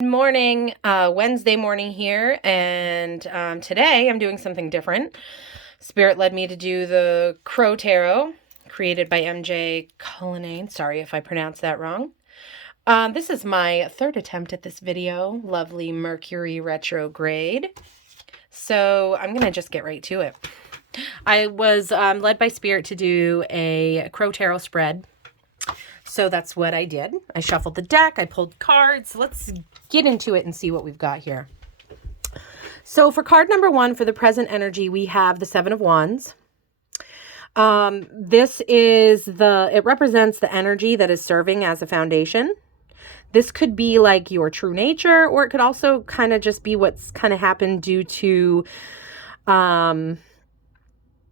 Good morning, Wednesday morning here, and today I'm doing something different. Spirit led me to do the Crow Tarot, created by MJ Cullinane. Sorry if I pronounced that wrong. This is my third attempt at this video. Lovely Mercury retrograde. So I'm going to just get right to it. I was led by Spirit to do a Crow Tarot spread. So that's what I did. I shuffled the deck. I pulled cards. Let's get into it and see what we've got here. So for card number 1, for the present energy, we have the 7 of Wands. It represents the energy that is serving as a foundation. This could be like your true nature, or it could also kind of just be what's kind of happened due to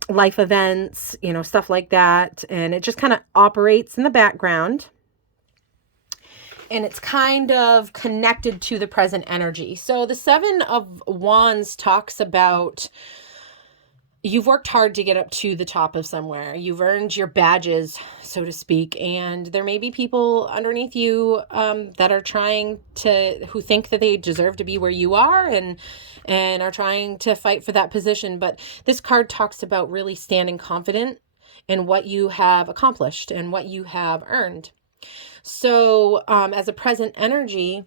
life events, stuff like that. And it just kind of operates in the background. And it's kind of connected to the present energy. So the 7 of Wands talks about you've worked hard to get up to the top of somewhere. You've earned your badges, so to speak. And there may be people underneath you that are who think that they deserve to be where you are and are trying to fight for that position. But this card talks about really standing confident in what you have accomplished and what you have earned. So as a present energy,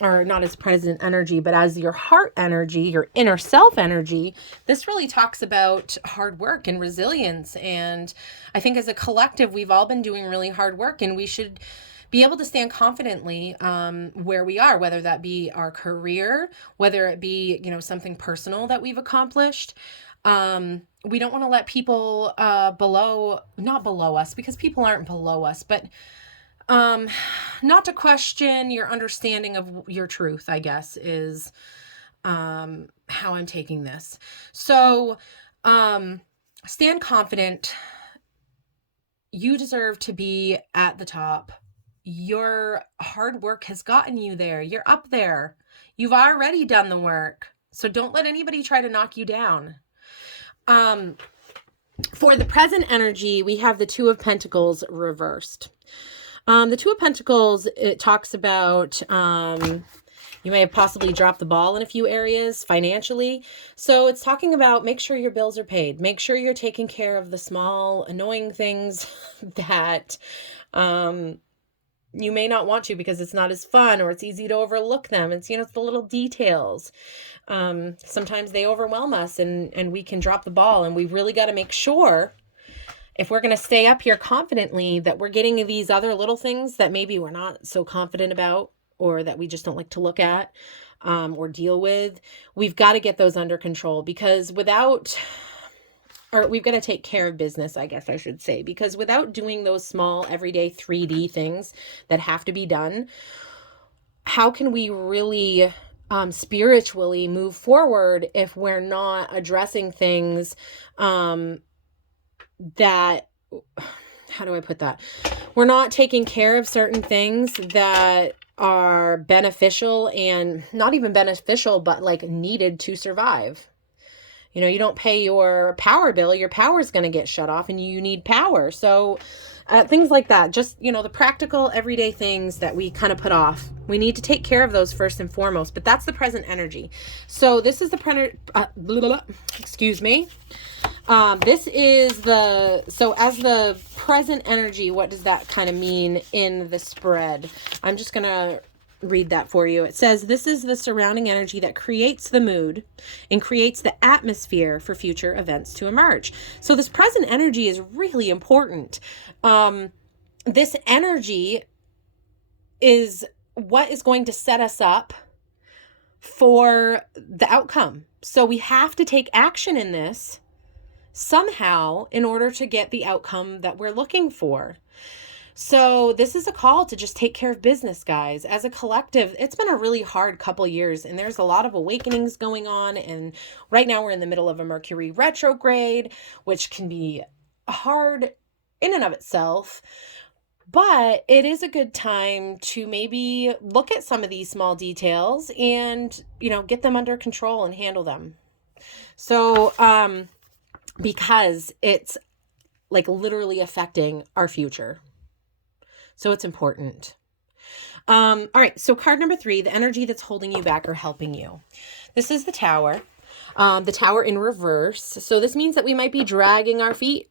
or not as present energy, but as your heart energy, your inner self energy, this really talks about hard work and resilience. And I think as a collective, we've all been doing really hard work, and we should be able to stand confidently where we are, whether that be our career, whether it be, something personal that we've accomplished. We don't want to let people not below us, because people aren't below us, but not to question your understanding of your truth, I guess, is how I'm taking this. So stand confident. You deserve to be at the top. Your hard work has gotten you there. You're up there. You've already done the work. So don't let anybody try to knock you down. For the present energy, we have the 2 of Pentacles reversed. The 2 of Pentacles, it talks about you may have possibly dropped the ball in a few areas financially. So it's talking about make sure your bills are paid. Make sure you're taking care of the small, annoying things that you may not want to because it's not as fun, or it's easy to overlook them. It's, it's the little details. Sometimes they overwhelm us and we can drop the ball, and we really got to make sure, if we're going to stay up here confidently, that we're getting these other little things that maybe we're not so confident about, or that we just don't like to look at or deal with. We've got to get those under control, because we've got to take care of business, I guess I should say, because without doing those small everyday 3D things that have to be done, how can we really spiritually move forward if we're not addressing things that, how do I put that? We're not taking care of certain things that are beneficial, and not even beneficial, but like needed to survive. You don't pay your power bill, your power is going to get shut off, and you need power. So things like that, just, the practical everyday things that we kind of put off. We need to take care of those first and foremost, but that's the present energy. So this is excuse me. This is so as the present energy, what does that kind of mean in the spread? I'm just going to read that for you. It says, this is the surrounding energy that creates the mood and creates the atmosphere for future events to emerge. So this present energy is really important. This energy is what is going to set us up for the outcome. So we have to take action in this somehow in order to get the outcome that we're looking for. So this is a call to just take care of business, guys. As a collective, it's been a really hard couple years, and there's a lot of awakenings going on. And right now we're in the middle of a Mercury retrograde, which can be hard in and of itself. But it is a good time to maybe look at some of these small details and, get them under control and handle them. So, because it's like literally affecting our future. So it's important. All right, so card number 3, the energy that's holding you back or helping you. This is the Tower in reverse. So this means that we might be dragging our feet,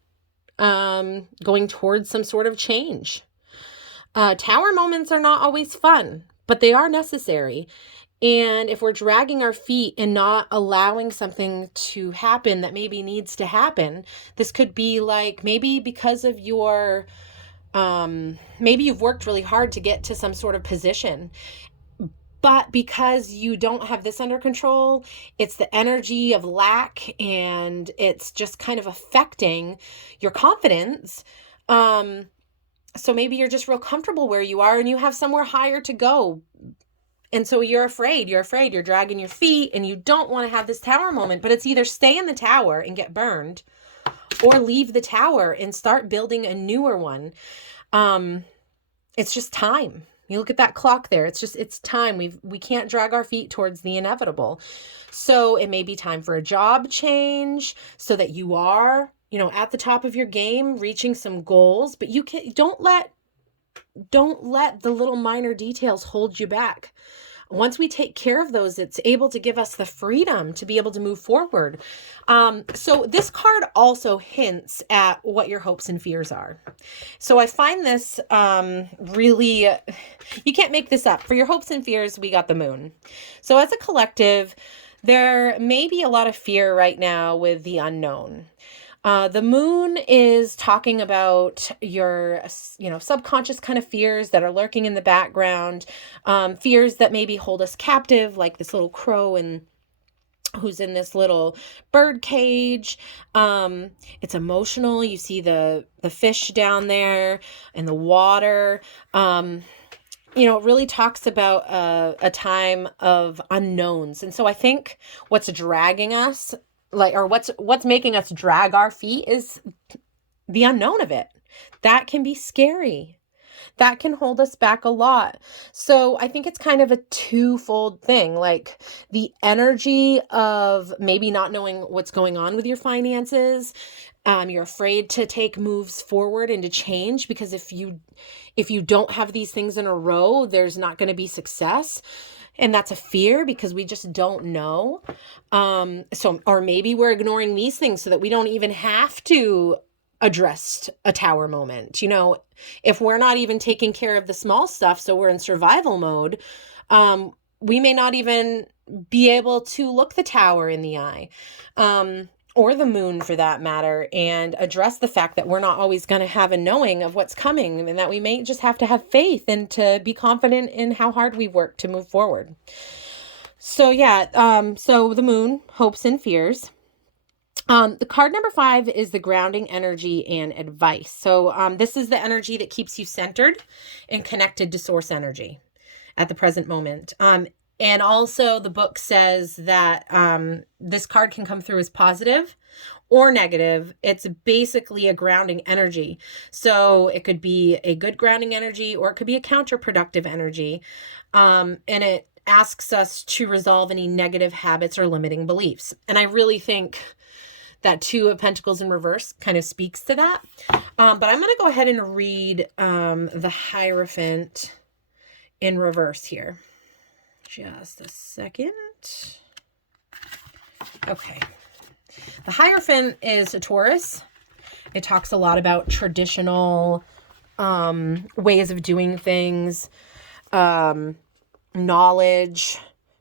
going towards some sort of change. Tower moments are not always fun, but they are necessary. And if we're dragging our feet and not allowing something to happen that maybe needs to happen, this could be like maybe because of your, maybe you've worked really hard to get to some sort of position, but because you don't have this under control, it's the energy of lack and it's just kind of affecting your confidence. So maybe you're just real comfortable where you are and you have somewhere higher to go. And so you're afraid, you're dragging your feet and you don't want to have this tower moment, but it's either stay in the tower and get burned or leave the tower and start building a newer one. It's just time. You look at that clock there. It's time. We can't drag our feet towards the inevitable. So it may be time for a job change so that you are, at the top of your game, reaching some goals, but don't let the little minor details hold you back. Once we take care of those, it's able to give us the freedom to be able to move forward. So this card also hints at what your hopes and fears are. So I find this really, you can't make this up. For your hopes and fears, we got the Moon. So as a collective, there may be a lot of fear right now with the unknown. The Moon is talking about your, subconscious kind of fears that are lurking in the background, fears that maybe hold us captive, like this little crow and who's in this little bird cage. It's emotional. You see the fish down there and the water. It really talks about a time of unknowns. And so I think what's dragging us, what's making us drag our feet, is the unknown of it. That can be scary. That can hold us back a lot. So I think it's kind of a twofold thing, like the energy of maybe not knowing what's going on with your finances. You're afraid to take moves forward and to change because if you don't have these things in a row, there's not going to be success. And that's a fear because we just don't know. Or maybe we're ignoring these things so that we don't even have to address a tower moment. If we're not even taking care of the small stuff, so we're in survival mode, we may not even be able to look the tower in the eye, or the moon for that matter, and address the fact that we're not always going to have a knowing of what's coming and that we may just have to have faith and to be confident in how hard we've worked to move forward. So yeah, so the Moon, hopes and fears. The card number 5 is the grounding energy and advice. So this is the energy that keeps you centered and connected to source energy at the present moment. And also the book says that this card can come through as positive or negative. It's basically a grounding energy. So it could be a good grounding energy or it could be a counterproductive energy. And it asks us to resolve any negative habits or limiting beliefs. And I really think that 2 of Pentacles in reverse kind of speaks to that. But I'm going to go ahead and read the Hierophant in reverse here. Just a second. Okay. The Hierophant is a Taurus. It talks a lot about traditional ways of doing things, knowledge,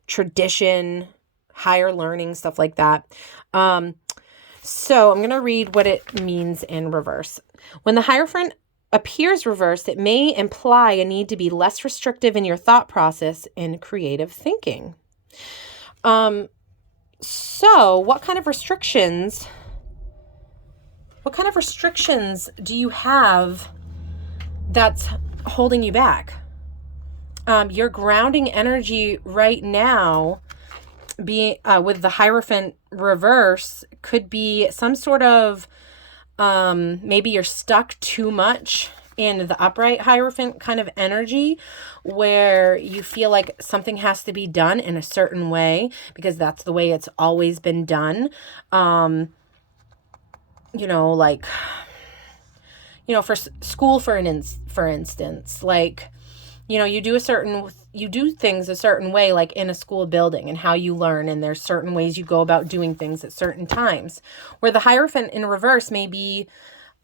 tradition, higher learning, stuff like that. So I'm going to read what it means in reverse. When the Hierophant appears reversed, it may imply a need to be less restrictive in your thought process and creative thinking. So what kind of restrictions do you have that's holding you back? Your grounding energy right now, with the Hierophant reverse, could be some sort of maybe you're stuck too much in the upright Hierophant kind of energy where you feel like something has to be done in a certain way because that's the way it's always been done. For school, for instance, like, you know, you do things a certain way, like in a school building and how you learn. And there's certain ways you go about doing things at certain times, where the Hierophant in reverse may be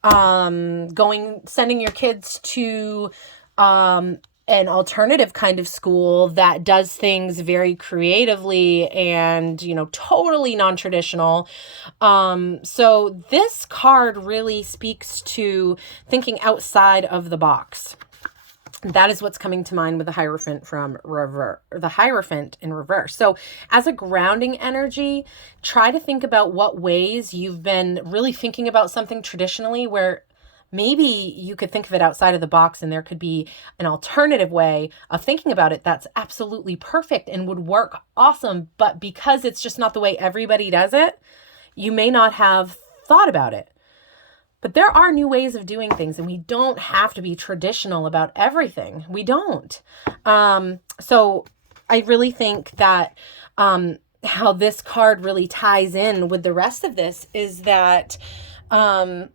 sending your kids to an alternative kind of school that does things very creatively and, you know, totally non-traditional. So this card really speaks to thinking outside of the box. That is what's coming to mind with the Hierophant the Hierophant in reverse. So as a grounding energy, try to think about what ways you've been really thinking about something traditionally, where maybe you could think of it outside of the box and there could be an alternative way of thinking about it that's absolutely perfect and would work awesome. But because it's just not the way everybody does it, you may not have thought about it. But there are new ways of doing things, and we don't have to be traditional about everything. We don't. So I really think that how this card really ties in with the rest of this is that, you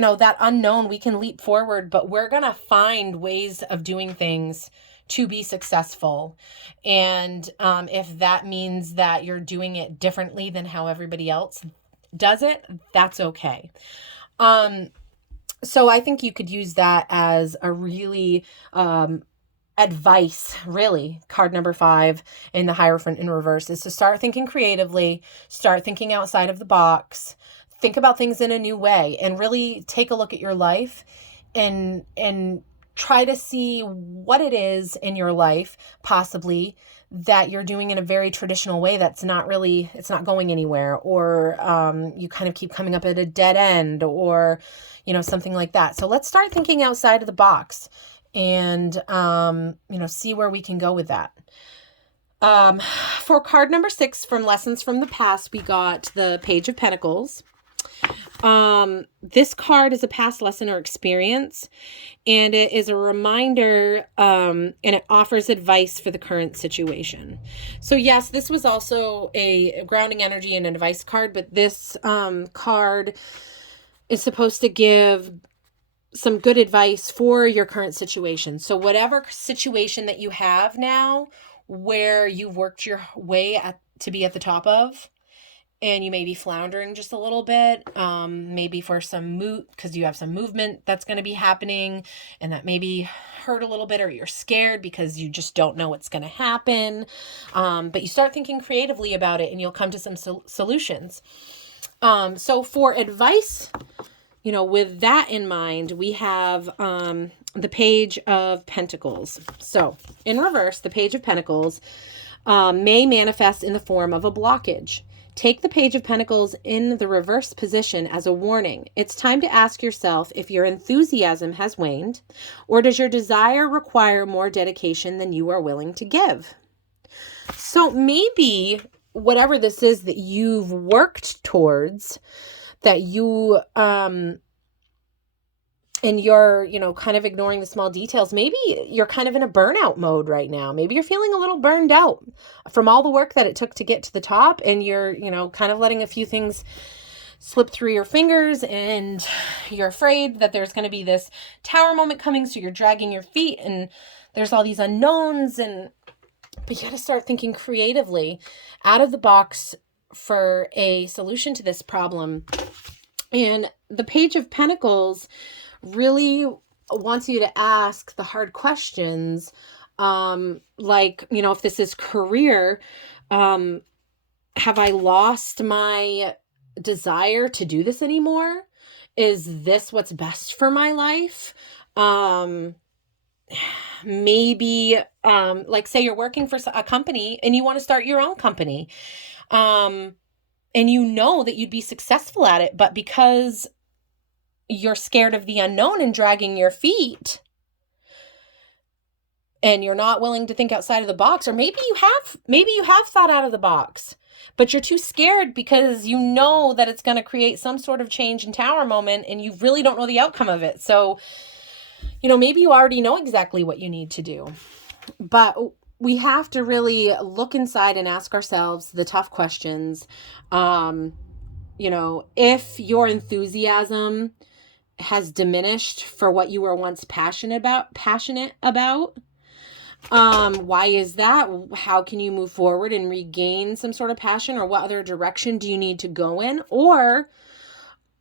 know, that unknown, we can leap forward, but we're going to find ways of doing things to be successful. And if that means that you're doing it differently than how everybody else does it, that's okay. So I think you could use that as a really advice, really. Card number 5 in the Hierophant in reverse is to start thinking creatively, start thinking outside of the box, think about things in a new way, and really take a look at your life and try to see what it is in your life, possibly, that you're doing in a very traditional way that's not really, it's not going anywhere, or you kind of keep coming up at a dead end, or, you know, something like that. So let's start thinking outside of the box and, you know, see where we can go with that. For card number 6 from Lessons from the Past, we got the Page of Pentacles. This card is a past lesson or experience, and it is a reminder, and it offers advice for the current situation. So yes, this was also a grounding energy and an advice card, but this card is supposed to give some good advice for your current situation. So whatever situation that you have now, where you've worked your way to be at the top of, and you may be floundering just a little bit, maybe for some because you have some movement that's going to be happening, and that maybe hurt a little bit, or you're scared because you just don't know what's going to happen. But you start thinking creatively about it, and you'll come to some solutions. So for advice, you know, with that in mind, we have the Page of Pentacles. So in reverse, the Page of Pentacles may manifest in the form of a blockage. Take the Page of Pentacles in the reverse position as a warning. It's time to ask yourself if your enthusiasm has waned, or does your desire require more dedication than you are willing to give? So maybe whatever this is that you've worked towards, that you and you're, you know, kind of ignoring the small details. Maybe you're kind of in a burnout mode right now. Maybe you're feeling a little burned out from all the work that it took to get to the top, and you're, you know, kind of letting a few things slip through your fingers, and you're afraid that there's going to be this tower moment coming. So you're dragging your feet, and there's all these unknowns, but you got to start thinking creatively out of the box for a solution to this problem. And the Page of Pentacles really wants you to ask the hard questions, like, you know, if this is career, have I lost my desire to do this anymore? Is this what's best for my life? Maybe, like, say you're working for a company and you want to start your own company, and you know that you'd be successful at it, but because you're scared of the unknown and dragging your feet, and you're not willing to think outside of the box, or maybe you have thought out of the box, but you're too scared because you know that it's going to create some sort of change in tower moment, and you really don't know the outcome of it. So, you know, maybe you already know exactly what you need to do, but we have to really look inside and ask ourselves the tough questions. You know, if your enthusiasm has diminished for what you were once passionate about. Why is that? How can you move forward and regain some sort of passion, or what other direction do you need to go in? Or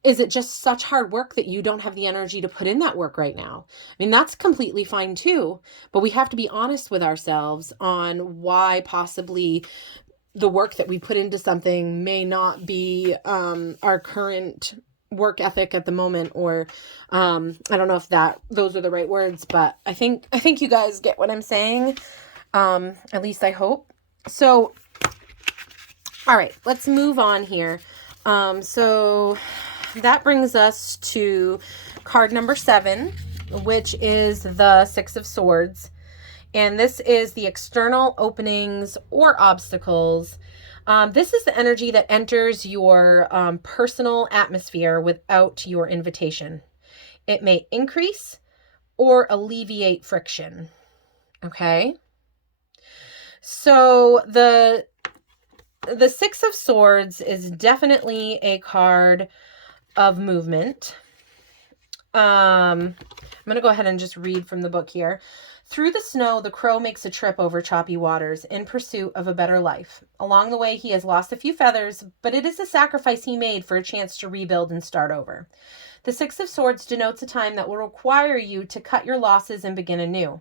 is it just such hard work that you don't have the energy to put in that work right now? I mean, that's completely fine too, but we have to be honest with ourselves on why possibly the work that we put into something may not be our current work ethic at the moment, or I don't know if those are the right words, but I think you guys get what I'm saying. At least I hope. So, all right, let's move on here. So that brings us to card number 7, which is the 6 of Swords. And this is the external openings or obstacles. This is the energy that enters your personal atmosphere without your invitation. It may increase or alleviate friction. Okay. So the 6 of Swords is definitely a card of movement. I'm going to go ahead and just read from the book here. Through the snow, the crow makes a trip over choppy waters in pursuit of a better life. Along the way, he has lost a few feathers, but it is a sacrifice he made for a chance to rebuild and start over. The 6 of Swords denotes a time that will require you to cut your losses and begin anew.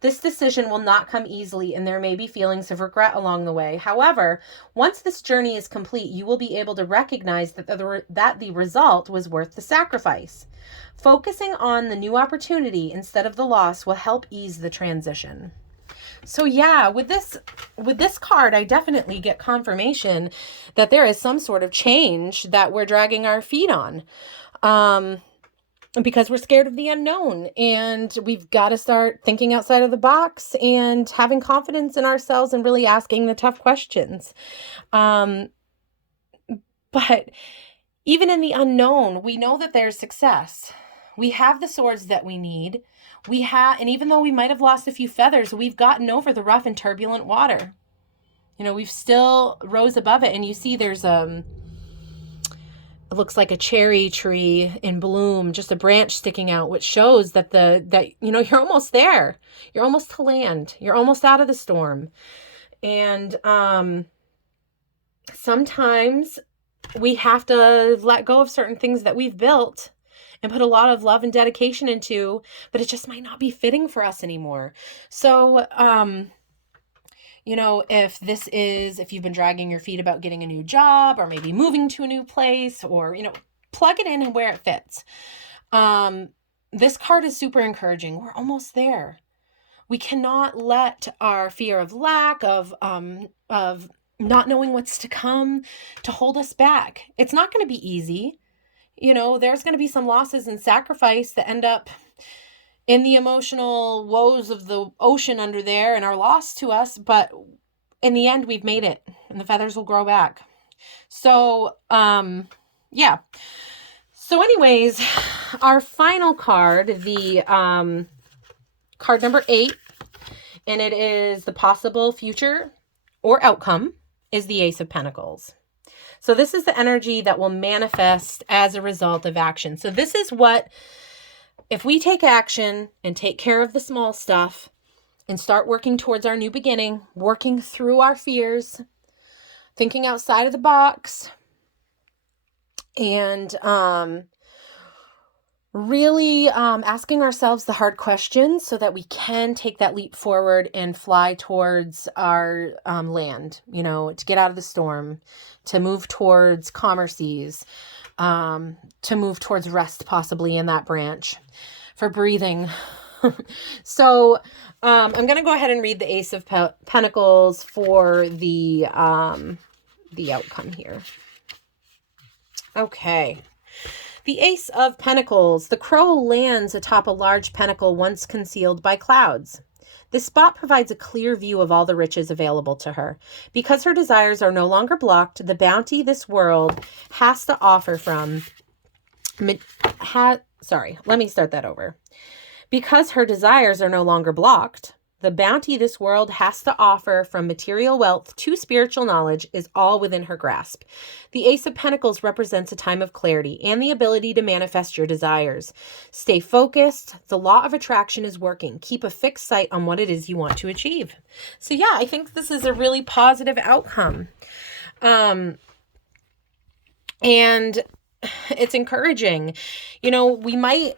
This decision will not come easily, and there may be feelings of regret along the way. However, once this journey is complete, you will be able to recognize that the result was worth the sacrifice. Focusing on the new opportunity instead of the loss will help ease the transition. So yeah, with this card, I definitely get confirmation that there is some sort of change that we're dragging our feet on. Because we're scared of the unknown, and we've got to start thinking outside of the box and having confidence in ourselves and really asking the tough questions. But even in the unknown, we know that there's success. We have the swords that we need. And even though we might have lost a few feathers, we've gotten over the rough and turbulent water. You know, we've still rose above it, and you see there's it looks like a cherry tree in bloom, just a branch sticking out, which shows that you're almost there. You're almost to land. You're almost out of the storm. And sometimes we have to let go of certain things that we've built and put a lot of love and dedication into, but it just might not be fitting for us anymore. So, if you've been dragging your feet about getting a new job, or maybe moving to a new place, or, plug it in where it fits. This card is super encouraging. We're almost there. We cannot let our fear of lack, of not knowing what's to come, to hold us back. It's not going to be easy. There's going to be some losses and sacrifice that end up in the emotional woes of the ocean under there and are lost to us. But in the end, we've made it, and the feathers will grow back. So, yeah. So anyways, our final card, the card number 8, and it is the possible future or outcome, is the Ace of Pentacles. So this is the energy that will manifest as a result of action. So this is what, if we take action and take care of the small stuff and start working towards our new beginning, working through our fears, thinking outside of the box, and really asking ourselves the hard questions so that we can take that leap forward and fly towards our land, to get out of the storm, to move towards calmer seas, to move towards rest possibly in that branch, for breathing. So I'm going to go ahead and read the Ace of Pentacles for the outcome here. Okay. The Ace of Pentacles. The crow lands atop a large pentacle once concealed by clouds. This spot provides a clear view of all the riches available to her. Because her desires are no longer blocked, the bounty this world has to offer Because her desires are no longer blocked, The bounty this world has to offer, from material wealth to spiritual knowledge, is all within her grasp. The Ace of Pentacles represents a time of clarity and the ability to manifest your desires. Stay focused. The law of attraction is working. Keep a fixed sight on what it is you want to achieve. So yeah, I think this is a really positive outcome. And it's encouraging. You know, we might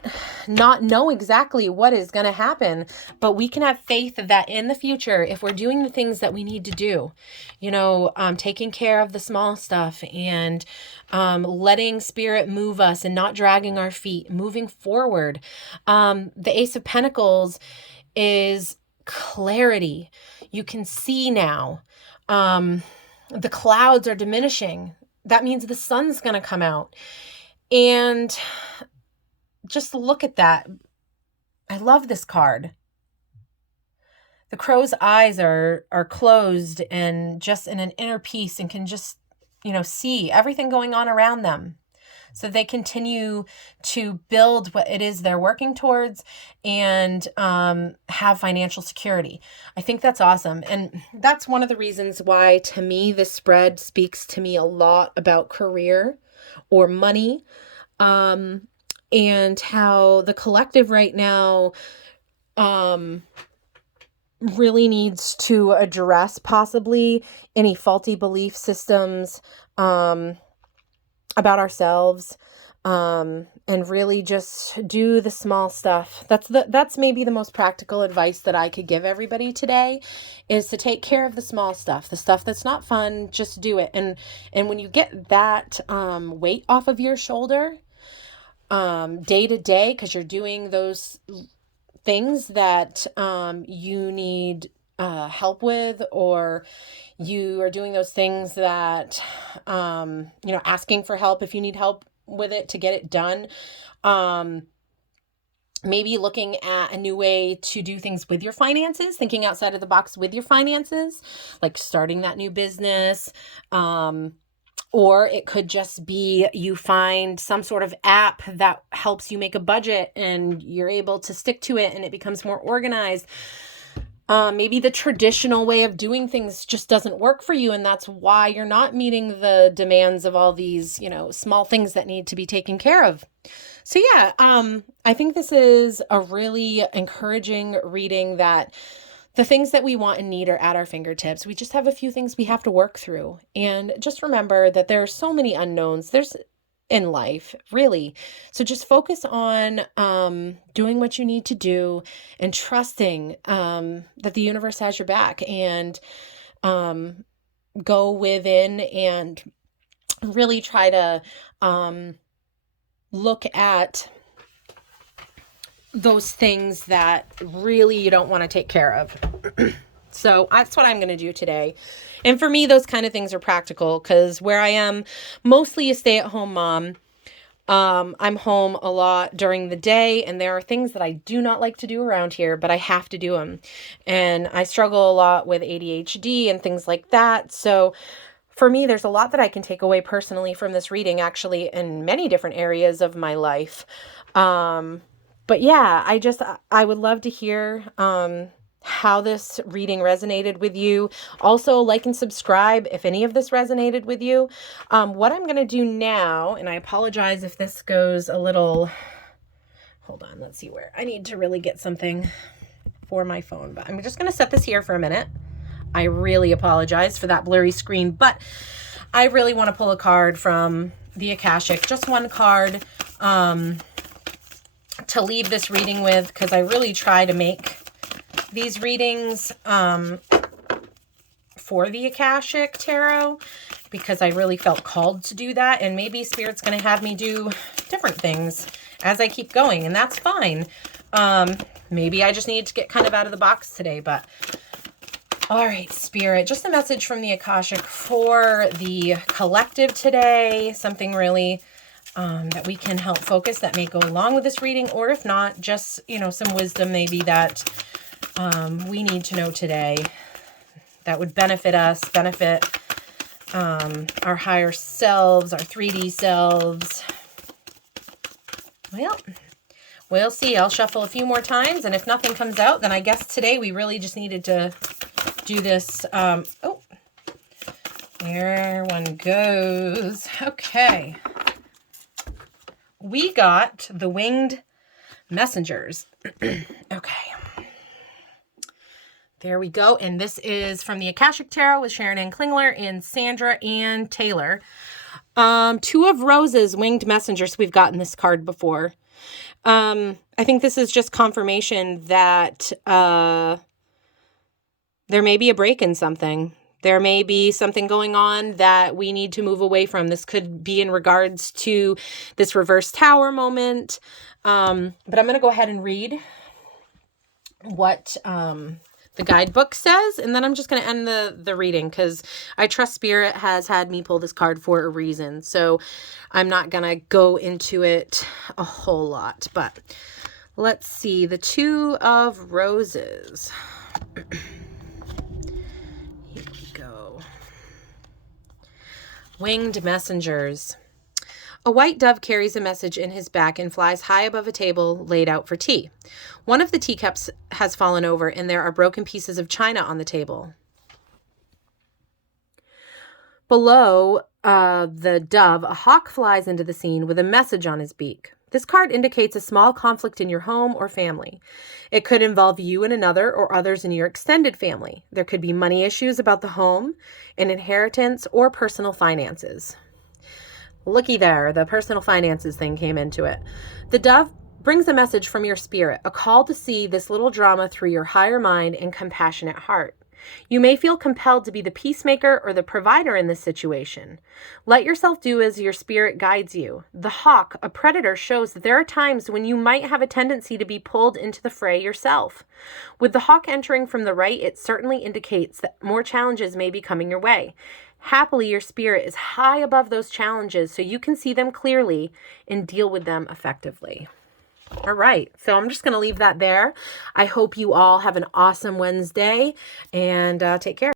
not know exactly what is going to happen, but we can have faith that in the future, if we're doing the things that we need to do, you know, taking care of the small stuff and letting spirit move us and not dragging our feet, moving forward. The Ace of Pentacles is clarity. You can see now. The clouds are diminishing. That means the sun's going to come out. And just look at that. I love this card. The crow's eyes are closed and just in an inner peace and can just, you know, see everything going on around them. So they continue to build what it is they're working towards and have financial security. I think that's awesome. And that's one of the reasons why, to me, this spread speaks to me a lot about career or money, and how the collective right now really needs to address possibly any faulty belief systems about ourselves, and really just do the small stuff. That's maybe the most practical advice that I could give everybody today, is to take care of the small stuff, the stuff that's not fun. Just do it. And when you get that weight off of your shoulder, day to day, because you're doing those things that you need help with, or you are doing those things that, you know, asking for help if you need help with it to get it done. Maybe looking at a new way to do things with your finances, thinking outside of the box with your finances, like starting that new business. Or it could just be you find some sort of app that helps you make a budget and you're able to stick to it and it becomes more organized. Maybe the traditional way of doing things just doesn't work for you, and that's why you're not meeting the demands of all these, you know, small things that need to be taken care of. So yeah, I think this is a really encouraging reading, that the things that we want and need are at our fingertips. We just have a few things we have to work through. And just remember that there are so many unknowns in life, really. So just focus on doing what you need to do and trusting that the universe has your back, and go within and really try to look at those things that really you don't want to take care of. So that's what I'm going to do today. And for me, those kind of things are practical, because where I am mostly a stay-at-home mom, I'm home a lot during the day, and there are things that I do not like to do around here, but I have to do them. And I struggle a lot with ADHD and things like that. So for me, there's a lot that I can take away personally from this reading, actually, in many different areas of my life. But yeah, I would love to hear how this reading resonated with you. Also, like and subscribe if any of this resonated with you. What I'm going to do now, and I apologize if this goes a little, hold on, let's see where. I need to really get something for my phone, but I'm just going to set this here for a minute. I really apologize for that blurry screen, but I really want to pull a card from the Akashic, just one card, to leave this reading with, because I really try to make these readings for the Akashic Tarot, because I really felt called to do that. And maybe Spirit's going to have me do different things as I keep going, and that's fine. Maybe I just need to get kind of out of the box today, but all right, Spirit, just a message from the Akashic for the collective today, something really that we can help focus that may go along with this reading, or if not, just, you know, some wisdom maybe that we need to know today that would benefit us, benefit our higher selves, our 3D selves. Well, We'll see. I'll shuffle a few more times, and if nothing comes out, then I guess today we really just needed to do this. Oh, there one goes. Okay. We got the winged messengers. Okay. There we go. And this is from the Akashic Tarot with Sharon Ann Klingler and Sandra Ann Taylor. 2 of Roses, winged messengers. We've gotten this card before. I think this is just confirmation that there may be a break in something. There may be something going on that we need to move away from. This could be in regards to this reverse tower moment. But I'm going to go ahead and read what the guidebook says, and then I'm just going to end the reading because I trust Spirit has had me pull this card for a reason. So I'm not going to go into it a whole lot, but let's see. The 2 of Roses. Here we go. Winged messengers. A white dove carries a message in his back and flies high above a table laid out for tea. One of the teacups has fallen over, and there are broken pieces of china on the table. Below the dove, a hawk flies into the scene with a message on his beak. This card indicates a small conflict in your home or family. It could involve you and another or others in your extended family. There could be money issues about the home, an inheritance, or personal finances. Looky there, the personal finances thing came into it. The dove brings a message from your spirit, a call to see this little drama through your higher mind and compassionate heart. You may feel compelled to be the peacemaker or the provider in this situation. Let yourself do as your spirit guides you. The hawk, a predator, shows that there are times when you might have a tendency to be pulled into the fray yourself. With the hawk entering from the right, it certainly indicates that more challenges may be coming your way. Happily, your spirit is high above those challenges so you can see them clearly and deal with them effectively. All right, so I'm just going to leave that there. I hope you all have an awesome Wednesday, and take care.